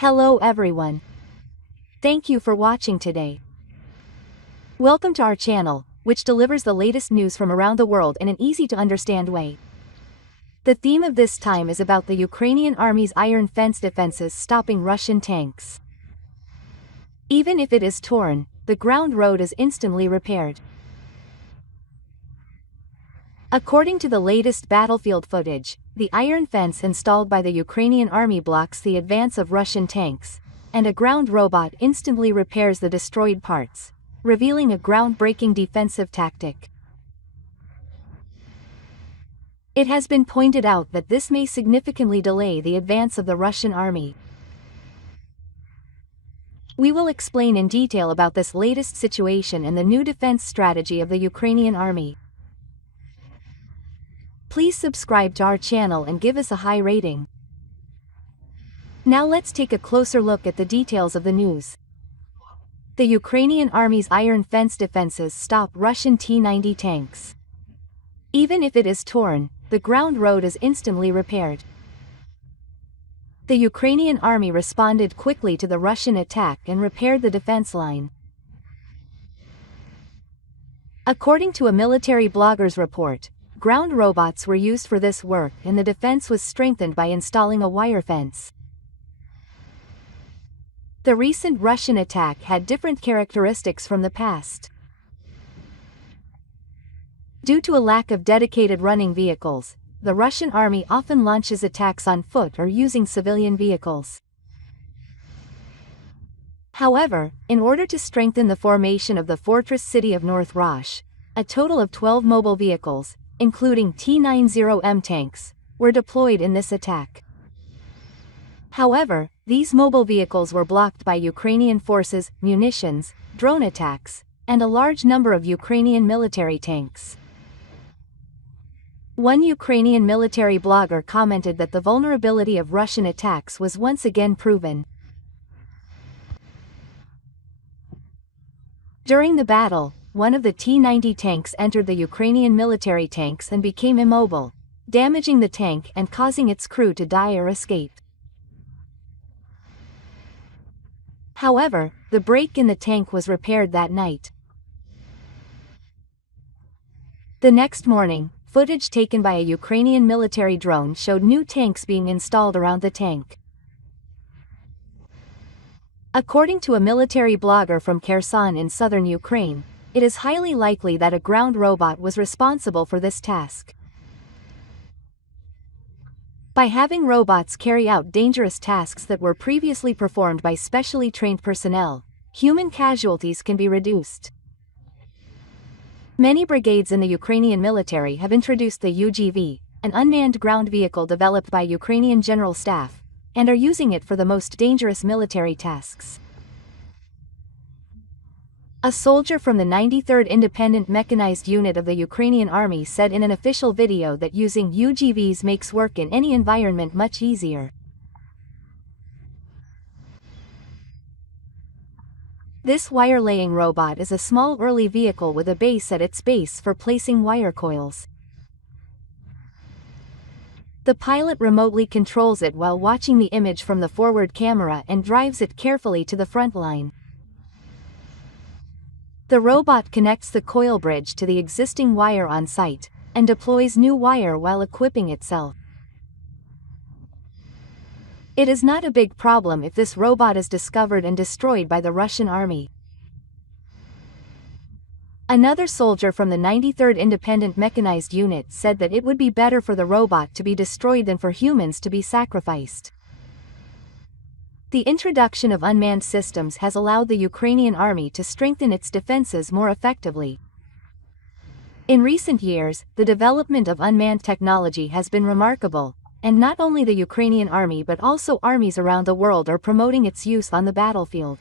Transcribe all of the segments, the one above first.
Hello everyone. Thank you for watching today. Welcome to our channel, which delivers the latest news from around the world in an easy-to-understand way. The theme of this time is about the Ukrainian army's iron fence defenses stopping Russian tanks. Even if it is torn, the ground road is instantly repaired. According to the latest battlefield footage, the iron fence installed by the Ukrainian army blocks the advance of Russian tanks, and a ground robot instantly repairs the destroyed parts, revealing a groundbreaking defensive tactic. It has been pointed out that this may significantly delay the advance of the Russian army. We will explain in detail about this latest situation and the new defense strategy of the Ukrainian army. Please subscribe to our channel and give us a high rating. Now let's take a closer look at the details of the news. The Ukrainian army's iron fence defenses stop Russian T-90 tanks. Even if it is torn, the ground road is instantly repaired. The Ukrainian army responded quickly to the Russian attack and repaired the defense line. According to a military blogger's report, ground robots were used for this work and the defense was strengthened by installing a wire fence. The recent Russian attack had different characteristics from the past. Due to a lack of dedicated running vehicles, the Russian army often launches attacks on foot or using civilian vehicles. However, in order to strengthen the formation of the fortress city of North Rosh, a total of 12 mobile vehicles, including T-90M tanks, were deployed in this attack. However, these mobile vehicles were blocked by Ukrainian forces, munitions, drone attacks, and a large number of Ukrainian military tanks. One Ukrainian military blogger commented that the vulnerability of Russian attacks was once again proven. During the battle, one of the T-90 tanks entered the Ukrainian military tanks and became immobile, damaging the tank and causing its crew to die or escape. However, the break in the tank was repaired that night. The next morning, footage taken by a Ukrainian military drone showed new tanks being installed around the tank. According to a military blogger from Kherson in southern Ukraine, it is highly likely that a ground robot was responsible for this task. By having robots carry out dangerous tasks that were previously performed by specially trained personnel, human casualties can be reduced. Many brigades in the Ukrainian military have introduced the UGV, an unmanned ground vehicle developed by Ukrainian General Staff, and are using it for the most dangerous military tasks. A soldier from the 93rd Independent Mechanized Unit of the Ukrainian Army said in an official video that using UGVs makes work in any environment much easier. This wire-laying robot is a small early vehicle with a base at its base for placing wire coils. The pilot remotely controls it while watching the image from the forward camera and drives it carefully to the front line. The robot connects the coil bridge to the existing wire on site, and deploys new wire while equipping itself. It is not a big problem if this robot is discovered and destroyed by the Russian army. Another soldier from the 93rd Independent Mechanized Unit said that it would be better for the robot to be destroyed than for humans to be sacrificed. The introduction of unmanned systems has allowed the Ukrainian army to strengthen its defenses more effectively. In recent years, the development of unmanned technology has been remarkable, and not only the Ukrainian army but also armies around the world are promoting its use on the battlefield.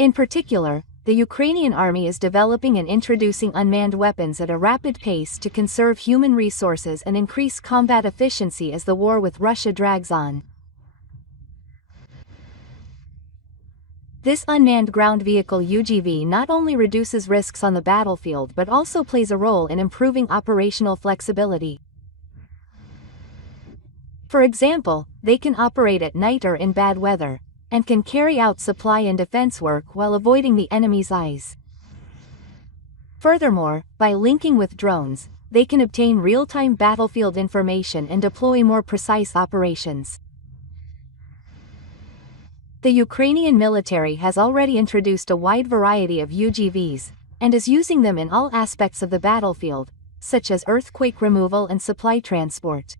In particular, the Ukrainian army is developing and introducing unmanned weapons at a rapid pace to conserve human resources and increase combat efficiency as the war with Russia drags on. This unmanned ground vehicle UGV not only reduces risks on the battlefield but also plays a role in improving operational flexibility. For example, they can operate at night or in bad weather, and can carry out supply and defense work while avoiding the enemy's eyes. Furthermore, by linking with drones, they can obtain real-time battlefield information and deploy more precise operations. The Ukrainian military has already introduced a wide variety of UGVs, and is using them in all aspects of the battlefield, such as earthquake removal and supply transport.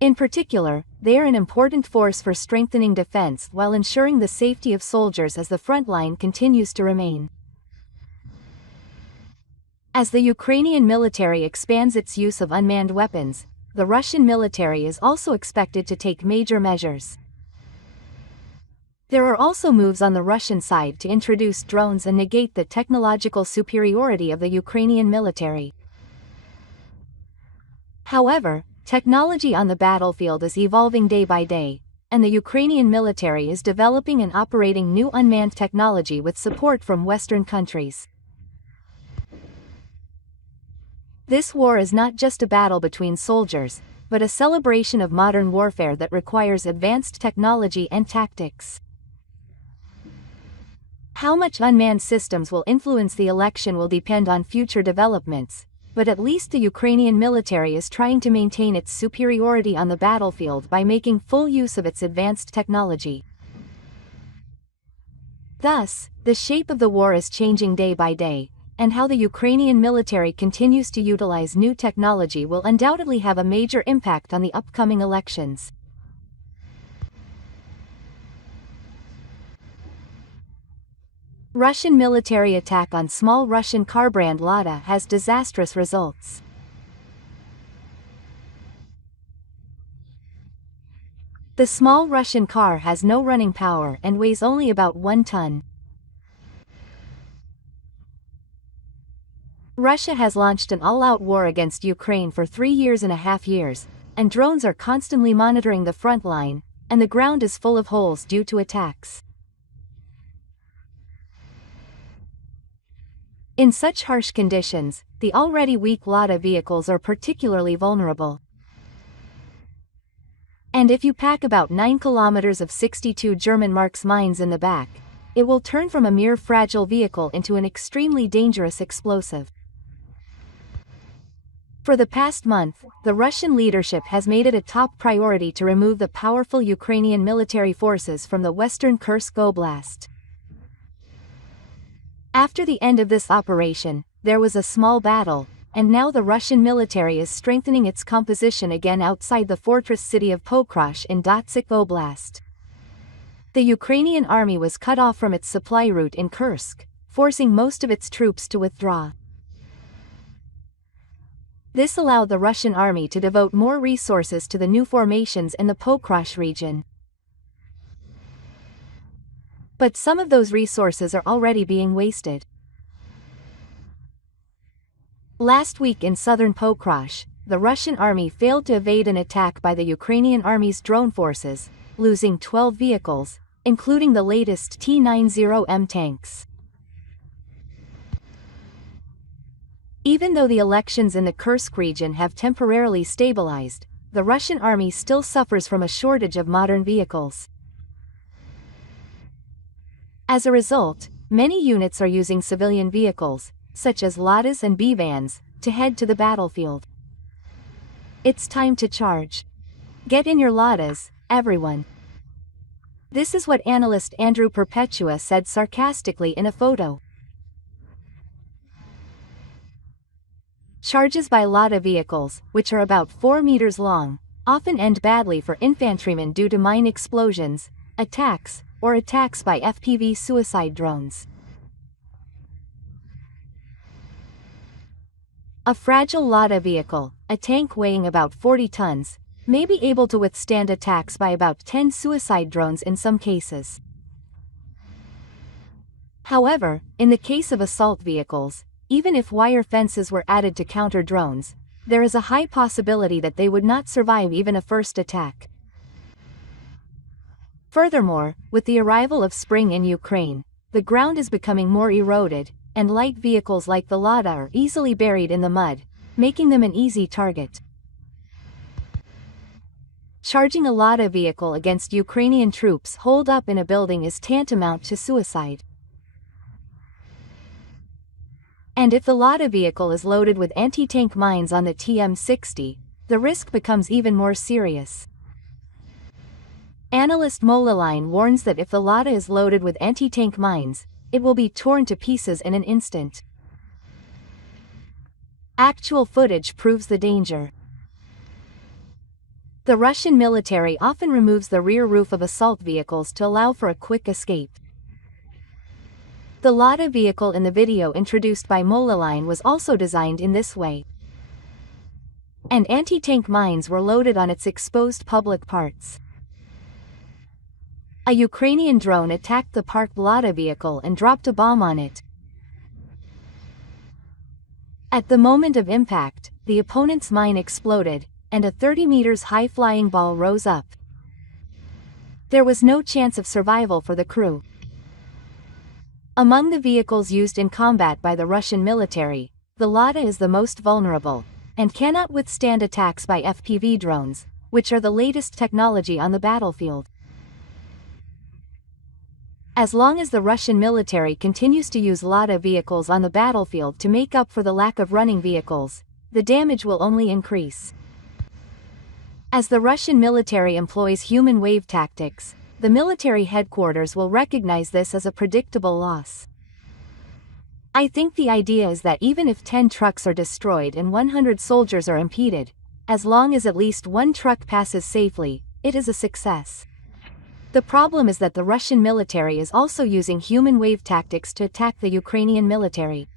In particular, they are an important force for strengthening defense while ensuring the safety of soldiers as the front line continues to remain. As the Ukrainian military expands its use of unmanned weapons, the Russian military is also expected to take major measures. There are also moves on the Russian side to introduce drones and negate the technological superiority of the Ukrainian military. However, technology on the battlefield is evolving day by day, and the Ukrainian military is developing and operating new unmanned technology with support from Western countries. This war is not just a battle between soldiers, but a celebration of modern warfare that requires advanced technology and tactics. How much unmanned systems will influence the election will depend on future developments, but at least the Ukrainian military is trying to maintain its superiority on the battlefield by making full use of its advanced technology. Thus, the shape of the war is changing day by day, and how the Ukrainian military continues to utilize new technology will undoubtedly have a major impact on the upcoming elections. Russian military attack on small Russian car brand Lada has disastrous results. The small Russian car has no running power and weighs only about 1 ton. Russia has launched an all-out war against Ukraine for 3.5 years, and drones are constantly monitoring the front line, and the ground is full of holes due to attacks. In such harsh conditions, the already weak Lada vehicles are particularly vulnerable. And if you pack about 9 kilometers of 62 German Marks mines in the back, it will turn from a mere fragile vehicle into an extremely dangerous explosive. For the past month, the Russian leadership has made it a top priority to remove the powerful Ukrainian military forces from the western Kursk Oblast. After the end of this operation, there was a small battle, and now the Russian military is strengthening its composition again outside the fortress city of Pokrosh in Donetsk Oblast. The Ukrainian army was cut off from its supply route in Kursk, forcing most of its troops to withdraw. This allowed the Russian army to devote more resources to the new formations in the Pokrosh region. But some of those resources are already being wasted. Last week in southern Pokrosh, the Russian army failed to evade an attack by the Ukrainian army's drone forces, losing 12 vehicles, including the latest T-90M tanks. Even though the elections in the Kursk region have temporarily stabilized, the Russian army still suffers from a shortage of modern vehicles. As a result, many units are using civilian vehicles, such as Ladas and B-vans, to head to the battlefield. It's time to charge. Get in your Ladas, everyone. This is what analyst Andrew Perpetua said sarcastically in a photo. Charges by Lada vehicles, which are about 4 meters long, often end badly for infantrymen due to mine explosions, attacks, or attacks by FPV suicide drones. A fragile Lada vehicle, a tank weighing about 40 tons, may be able to withstand attacks by about 10 suicide drones in some cases. However, in the case of assault vehicles, even if wire fences were added to counter drones, there is a high possibility that they would not survive even a first attack. Furthermore, with the arrival of spring in Ukraine, the ground is becoming more eroded, and light vehicles like the Lada are easily buried in the mud, making them an easy target. Charging a Lada vehicle against Ukrainian troops holed up in a building is tantamount to suicide. And if the Lada vehicle is loaded with anti-tank mines on the TM-60, the risk becomes even more serious. Analyst Molaline warns that if the Lada is loaded with anti-tank mines, it will be torn to pieces in an instant. Actual footage proves the danger. The Russian military often removes the rear roof of assault vehicles to allow for a quick escape. The Lada vehicle in the video introduced by Molaline was also designed in this way. And anti-tank mines were loaded on its exposed public parts. A Ukrainian drone attacked the parked Lada vehicle and dropped a bomb on it. At the moment of impact, the opponent's mine exploded, and a 30 meters high flying ball rose up. There was no chance of survival for the crew. Among the vehicles used in combat by the Russian military, the Lada is the most vulnerable, and cannot withstand attacks by FPV drones, which are the latest technology on the battlefield. As long as the Russian military continues to use Lada vehicles on the battlefield to make up for the lack of running vehicles, the damage will only increase. As the Russian military employs human wave tactics, the military headquarters will recognize this as a predictable loss. I think the idea is that even if 10 trucks are destroyed and 100 soldiers are impeded, as long as at least one truck passes safely, it is a success. The problem is that the Russian military is also using human wave tactics to attack the Ukrainian military.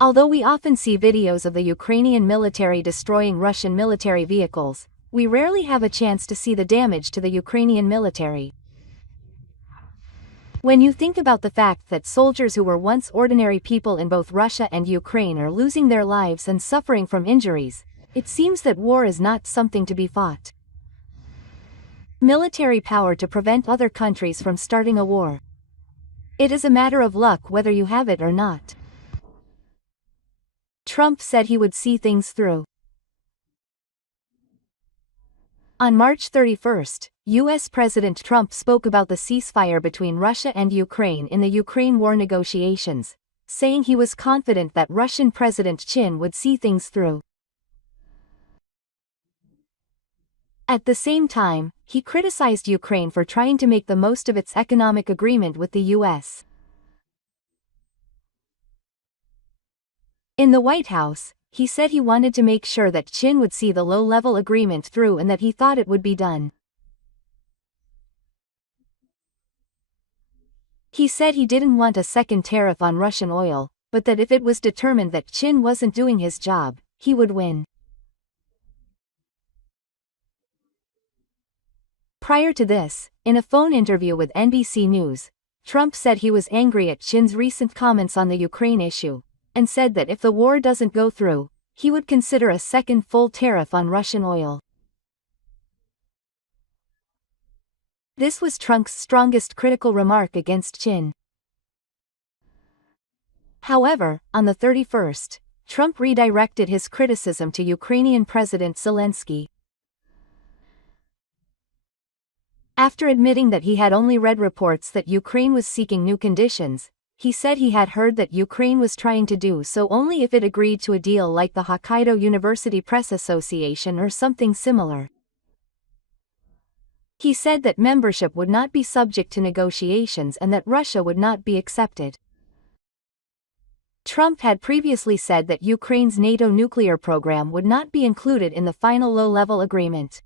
Although we often see videos of the Ukrainian military destroying Russian military vehicles, we rarely have a chance to see the damage to the Ukrainian military. When you think about the fact that soldiers who were once ordinary people in both Russia and Ukraine are losing their lives and suffering from injuries, it seems that war is not something to be fought. Military power to prevent other countries from starting a war. It is a matter of luck whether you have it or not. Trump said he would see things through. On March 31, U.S. President Trump spoke about the ceasefire between Russia and Ukraine in the Ukraine war negotiations, saying he was confident that Russian President Chin would see things through. At the same time, he criticized Ukraine for trying to make the most of its economic agreement with the U.S. In the White House, he said he wanted to make sure that Chin would see the low-level agreement through and that he thought it would be done. He said he didn't want a second tariff on Russian oil, but that if it was determined that Chin wasn't doing his job, he would win. Prior to this, in a phone interview with NBC News, Trump said he was angry at Chin's recent comments on the Ukraine issue, and said that if the war doesn't go through, he would consider a second full tariff on Russian oil. This was Trump's strongest critical remark against Chin. However, on the 31st, Trump redirected his criticism to Ukrainian President Zelensky. After admitting that he had only read reports that Ukraine was seeking new conditions, he said he had heard that Ukraine was trying to do so only if it agreed to a deal like the Hokkaido University Press Association or something similar. He said that membership would not be subject to negotiations and that Russia would not be accepted. Trump had previously said that Ukraine's NATO nuclear program would not be included in the final low-level agreement.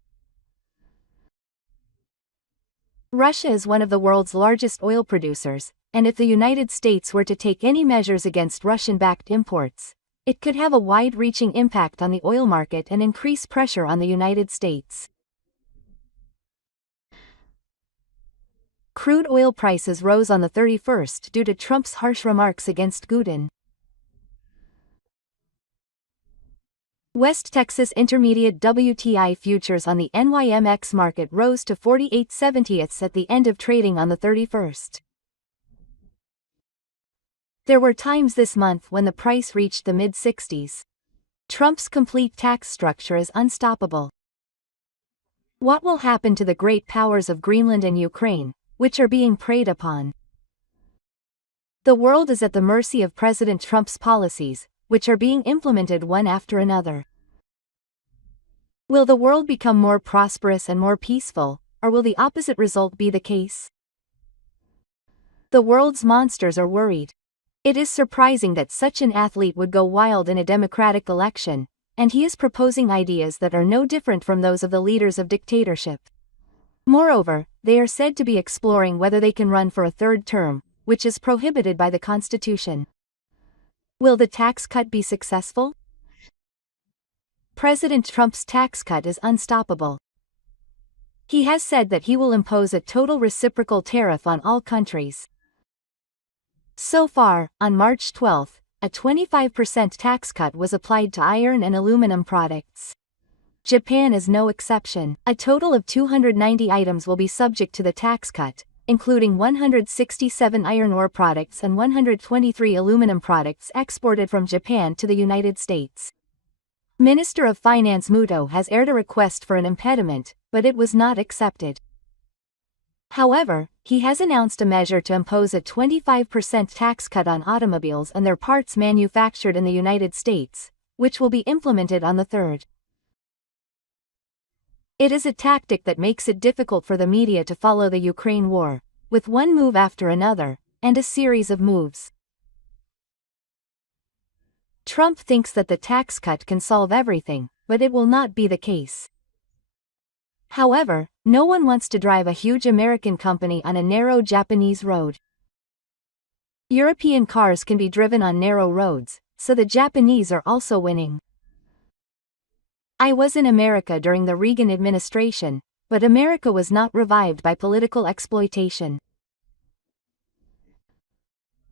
Russia is one of the world's largest oil producers, and if the United States were to take any measures against Russian-backed imports, it could have a wide-reaching impact on the oil market and increase pressure on the United States. Crude oil prices rose on the 31st due to Trump's harsh remarks against Putin. West Texas Intermediate WTI futures on the NYMX market rose to 48.70 at the end of trading on the 31st. There were times this month when the price reached the mid-60s. Trump's complete tax structure is unstoppable. What will happen to the great powers of Greenland and Ukraine, which are being preyed upon? The world is at the mercy of President Trump's policies, which are being implemented one after another. Will the world become more prosperous and more peaceful, or will the opposite result be the case? The world's monsters are worried. It is surprising that such an athlete would go wild in a democratic election, and he is proposing ideas that are no different from those of the leaders of dictatorship. Moreover, they are said to be exploring whether they can run for a third term, which is prohibited by the Constitution. Will the tax cut be successful? President Trump's tax cut is unstoppable. He has said that he will impose a total reciprocal tariff on all countries. So far, on March 12, a 25% tax cut was applied to iron and aluminum products. Japan is no exception. A total of 290 items will be subject to the tax cut, including 167 iron ore products and 123 aluminum products exported from Japan to the United States. Minister of Finance Muto has aired a request for an impediment, but it was not accepted. However, he has announced a measure to impose a 25% tax cut on automobiles and their parts manufactured in the United States, which will be implemented on the 3rd. It is a tactic that makes it difficult for the media to follow the Ukraine war, with one move after another, and a series of moves. Trump thinks that the tax cut can solve everything, but it will not be the case. However, no one wants to drive a huge American company on a narrow Japanese road. European cars can be driven on narrow roads, so the Japanese are also winning. I was in America during the Reagan administration, but America was not revived by political exploitation.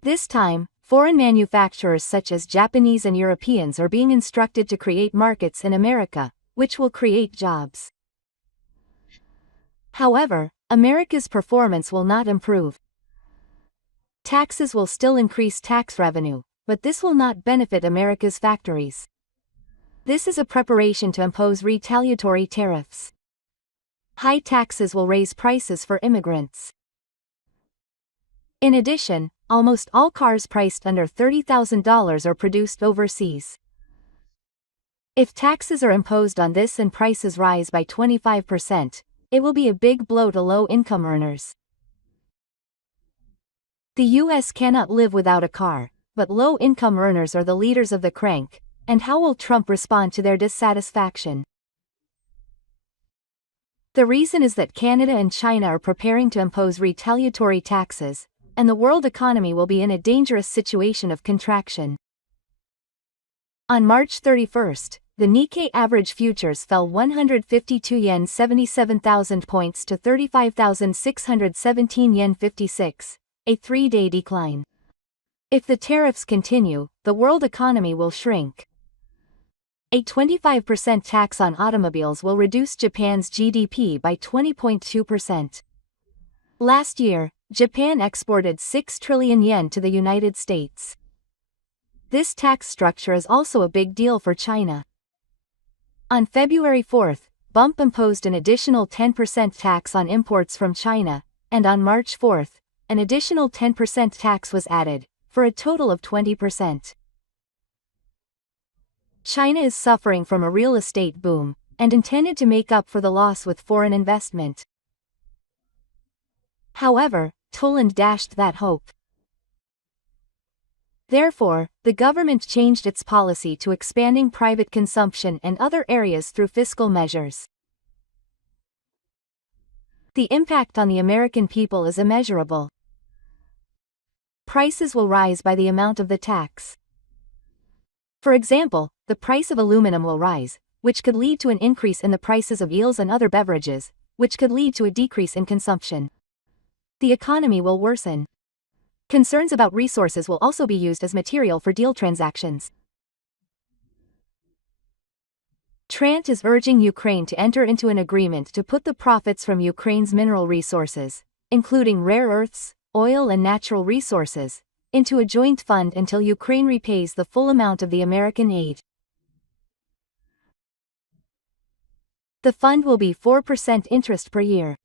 This time, foreign manufacturers such as Japanese and Europeans are being instructed to create markets in America, which will create jobs. However, America's performance will not improve. Taxes will still increase tax revenue, but this will not benefit America's factories. This is a preparation to impose retaliatory tariffs. High taxes will raise prices for immigrants. In addition, almost all cars priced under $30,000 are produced overseas. If taxes are imposed on this and prices rise by 25%, it will be a big blow to low-income earners. The U.S. cannot live without a car, but low-income earners are the leaders of the crank, and how will Trump respond to their dissatisfaction? The reason is that Canada and China are preparing to impose retaliatory taxes, and the world economy will be in a dangerous situation of contraction. On March 31st, the Nikkei average futures fell 152 yen 77,000 points to 35,617 yen 56, a 3-day decline. If the tariffs continue, the world economy will shrink. A 25% tax on automobiles will reduce Japan's GDP by 20.2%. Last year, Japan exported 6 trillion yen to the United States. This tax structure is also a big deal for China. On February 4, Bump imposed an additional 10% tax on imports from China, and on March 4, an additional 10% tax was added, for a total of 20%. China is suffering from a real estate boom, and intended to make up for the loss with foreign investment. However, Toland dashed that hope. Therefore, the government changed its policy to expanding private consumption and other areas through fiscal measures. The impact on the American people is immeasurable. Prices will rise by the amount of the tax. For example, the price of aluminum will rise, which could lead to an increase in the prices of eels and other beverages, which could lead to a decrease in consumption. The economy will worsen. Concerns about resources will also be used as material for deal transactions. Trump is urging Ukraine to enter into an agreement to put the profits from Ukraine's mineral resources, including rare earths, oil and natural resources, into a joint fund until Ukraine repays the full amount of the American aid. The fund will be 4% interest per year.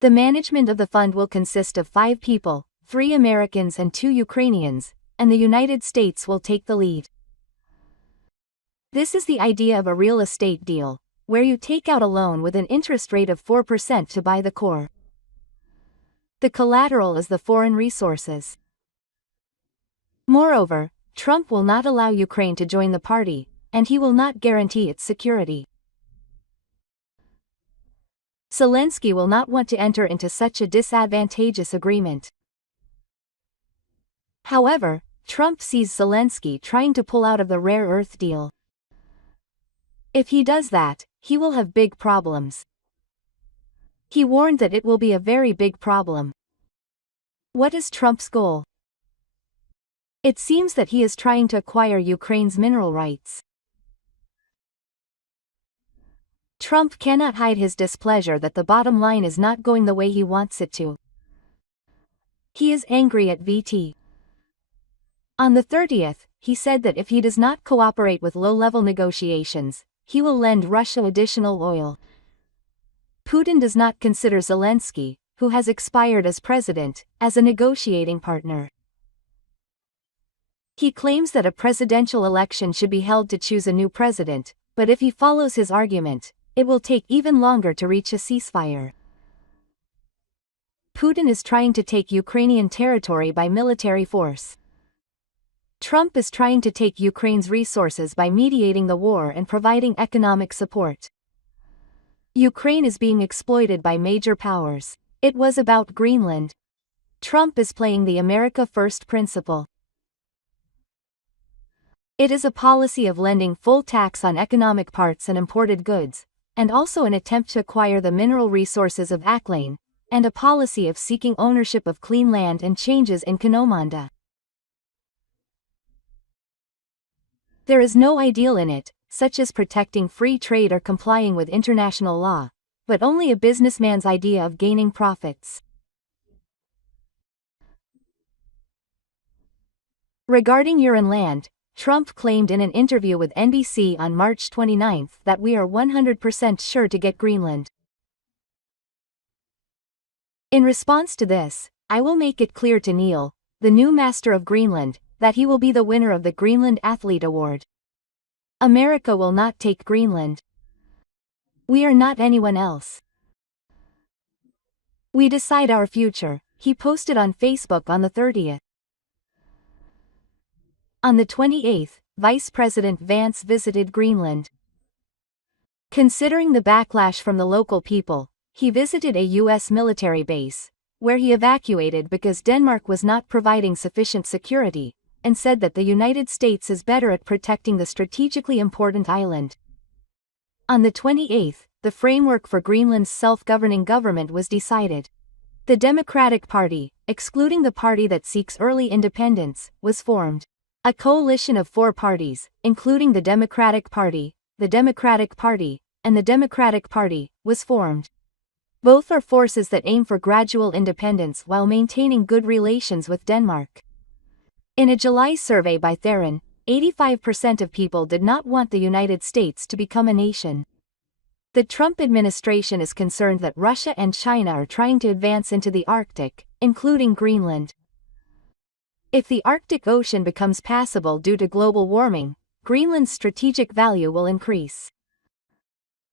The management of the fund will consist of 5 people, 3 Americans and 2 Ukrainians, and the United States will take the lead. This is the idea of a real estate deal, where you take out a loan with an interest rate of 4% to buy the core. The collateral is the foreign resources. Moreover, Trump will not allow Ukraine to join the party, and he will not guarantee its security. Zelensky will not want to enter into such a disadvantageous agreement. However, Trump sees Zelensky trying to pull out of the rare earth deal. If he does that, he will have big problems. He warned that it will be a very big problem. What is Trump's goal? It seems that he is trying to acquire Ukraine's mineral rights. Trump cannot hide his displeasure that the bottom line is not going the way he wants it to. He is angry at VT. On the 30th, he said that if he does not cooperate with low-level negotiations, he will lend Russia additional oil. Putin does not consider Zelensky, who has expired as president, as a negotiating partner. He claims that a presidential election should be held to choose a new president, but if he follows his argument, it will take even longer to reach a ceasefire. Putin is trying to take Ukrainian territory by military force. Trump is trying to take Ukraine's resources by mediating the war and providing economic support. Ukraine is being exploited by major powers. It was about Greenland. Trump is playing the America First principle. It is a policy of lending full tax on economic parts and imported goods, and also an attempt to acquire the mineral resources of Aklane, and a policy of seeking ownership of clean land and changes in Kinomanda. There is no ideal in it, such as protecting free trade or complying with international law, but only a businessman's idea of gaining profits. Regarding Uran land, Trump claimed in an interview with NBC on March 29 that we are 100% sure to get Greenland. In response to this, I will make it clear to Neil, the new master of Greenland, that he will be the winner of the Greenland Athlete Award. America will not take Greenland. We are not anyone else. We decide our future, he posted on Facebook on the 30th. On the 28th, Vice President Vance visited Greenland. Considering the backlash from the local people, he visited a U.S. military base, where he evacuated because Denmark was not providing sufficient security, and said that the United States is better at protecting the strategically important island. On the 28th, the framework for Greenland's self-governing government was decided. The Democratic Party, excluding the party that seeks early independence, was formed. A coalition of 4 parties, including the Democratic Party, and the Democratic Party, was formed. Both are forces that aim for gradual independence while maintaining good relations with Denmark. In a July survey by Theron, 85% of people did not want the United States to become a nation. The Trump administration is concerned that Russia and China are trying to advance into the Arctic, including Greenland. If the Arctic Ocean becomes passable due to global warming, Greenland's strategic value will increase.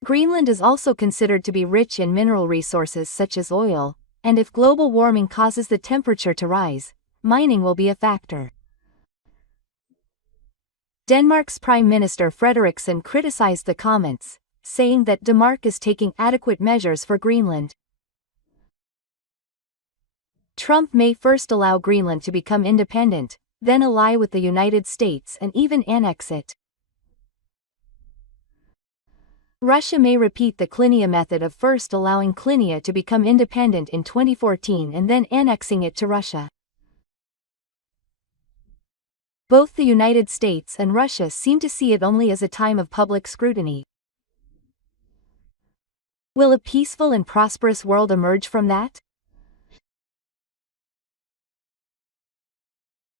Greenland is also considered to be rich in mineral resources such as oil, and if global warming causes the temperature to rise, mining will be a factor. Denmark's Prime Minister Frederiksen criticized the comments, saying that Denmark is taking adequate measures for Greenland. Trump may first allow Greenland to become independent, then ally with the United States and even annex it. Russia may repeat the Crimea method of first allowing Crimea to become independent in 2014 and then annexing it to Russia. Both the United States and Russia seem to see it only as a time of public scrutiny. Will a peaceful and prosperous world emerge from that?